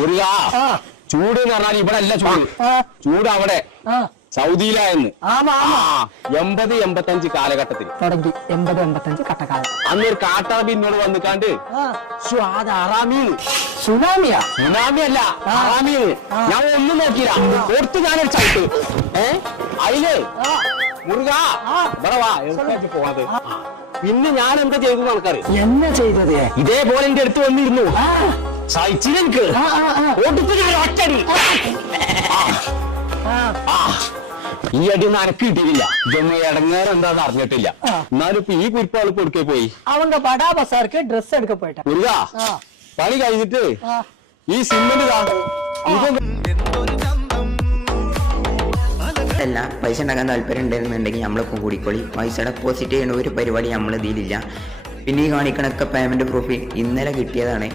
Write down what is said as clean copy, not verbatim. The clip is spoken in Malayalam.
മുരുക ചൂട് എന്ന് പറഞ്ഞാൽ ഇവിടെ അല്ല ചൂട്, ചൂട് അവിടെ സൗദിയിലായെന്ന്. 80-85 കാലഘട്ടത്തിൽ തുടങ്ങി 80-85 കട്ടക്കാലം. അന്നൊരു കാട്ടാ പിന്നോട് വന്നിക്കാണ്ട് അത് അറാമീന്ന്. സുനാമിയാ? സുനാമി അല്ല, അറാമീന്ന്. ഞാൻ ഒന്നും നോക്കിയില്ല, ഓർത്ത് ഞാനൊരു ചവിട്ട്. അതില് മുരുക ഇവിടെ വാ, എവിടേക്ക് പോവാത്. പിന്നെ ഞാൻ എന്താ ചെയ്തു ആൾക്കാര് എന്നാ ചെയ്തത്? ഇതേപോലെ എന്റെ അടുത്ത് വന്നിരുന്നു, സഹിച്ചില്ലെനിക്ക് ഓട്ടിട്ട് ഞാൻ ഒറ്റടി. ഈ അടിയൊന്നും അനക്ക് കിട്ടിയില്ല, ഇതൊന്നും ഇടങ്ങേറ് എന്താന്ന് അറിഞ്ഞിട്ടില്ല. എന്നാലും ഇപ്പൊ ഈ കുരിപ്പാള് കൊടുക്കേ പോയി. அவங்க படா பசாருக்கு ட்ரெஸ் எடுக்க போயிட்டான். മുരുക പണി കഴിഞ്ഞിട്ട് ഈ സിമെന്റ് അല്ല, പൈസ ഉണ്ടാക്കാൻ താല്പര്യം ഉണ്ടെന്നുണ്ടെങ്കിൽ നമ്മളിപ്പം കൂടിക്കോളി. പൈസ ഡെപ്പോസിറ്റ് ചെയ്യുന്ന ഒരു പരിപാടി നമ്മൾ ഇതിലില്ല. പിന്നെ ഈ കാണിക്കണൊക്കെ പേയ്മെന്റ് പ്രൂഫ് ഇന്നലെ കിട്ടിയതാണ്.